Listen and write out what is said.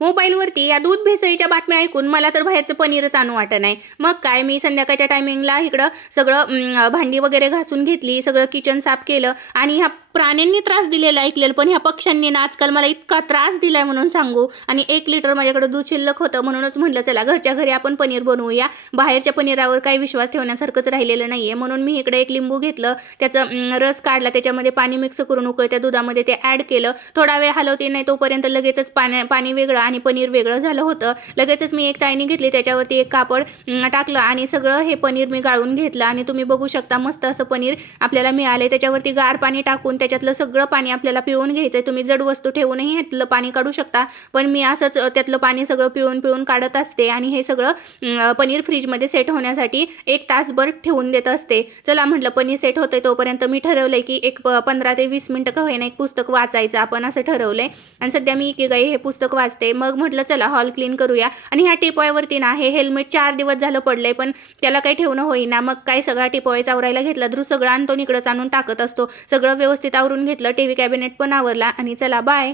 मोबाईलवरती या दूध भेसळीच्या बातम्या ऐकून मला तर बाहेरचं पनीरच आणू वाटत नाही. मग काय, मी संध्याकाळच्या टायमिंगला इकडं सगळं भांडी वगैरे घासून घेतली, सगळं किचन साफ केलं आणि ह्या प्राण्यांनी त्रास दिलेला ऐकलेलं, पण ह्या पक्ष्यांनी ना आजकाल मला इतका त्रास दिलाय म्हणून सांगू. आणि 1 लिटर माझ्याकडे दूध शिल्लक होतं, म्हणूनच म्हटलं चला घरच्या घरी आपण पनीर बनवूया. बाहेरच्या पनीरावर काही विश्वास ठेवण्यासारखंच राहिलेलं नाहीये. म्हणून मी इकडे 1 लिंबू घेतलं, त्याचं रस काढला, त्याच्यामध्ये पाणी मिक्स करून उकळत्या दुधामध्ये ते ॲड केलं. थोडा वेळ हलवते नाही तोपर्यंत लगेचच पाणी वेगळं आणि पनीर वेगळं झालं होतं. लगेचच मी एक चाळणी घेतली, त्याच्यावरती एक कापड टाकलं आणि सगळं हे पनीर मी गाळून घेतलं. आणि तुम्ही बघू शकता मस्त असं पनीर आपल्याला मिळाले. त्याच्यावरती गार पाणी टाकून त्याच्यातलं सगळं पाणी आपल्याला पिळून घ्यायचंय. तुम्ही जड वस्तू ठेवूनही ह्यातलं पाणी काढू शकता, पण मी असंच त्यातलं पाणी सगळं पिळून काढत असते. आणि हे सगळं पनीर फ्रीजमध्ये सेट होण्यासाठी 1 तासभर ठेवून देत असते. चला म्हटलं पनीर सेट होतंय तोपर्यंत मी ठरवलंय की 15 ते 20 मिनिटं का होईना एक पुस्तक वाचायचं आपण, असं ठरवलंय. आणि सध्या मी इकिगाई हे पुस्तक वाचते. मग म्हटलं चला हॉल क्लीन करूया. आणि ह्या टिपॉयवरती ना हे हेल्मेट 4 दिवस झालं पडलंय, पण त्याला काही ठेवणं होईना. मग काय सगळा टिपॉय आवरायला घेतला. ध्रुव सगळं आणतो इकडंच आणून टाकत असतो. सगळं व्यवस्थित आवरून घेतलं. टीव्ही कॅबिनेट पण आवरला आणि चला बाय.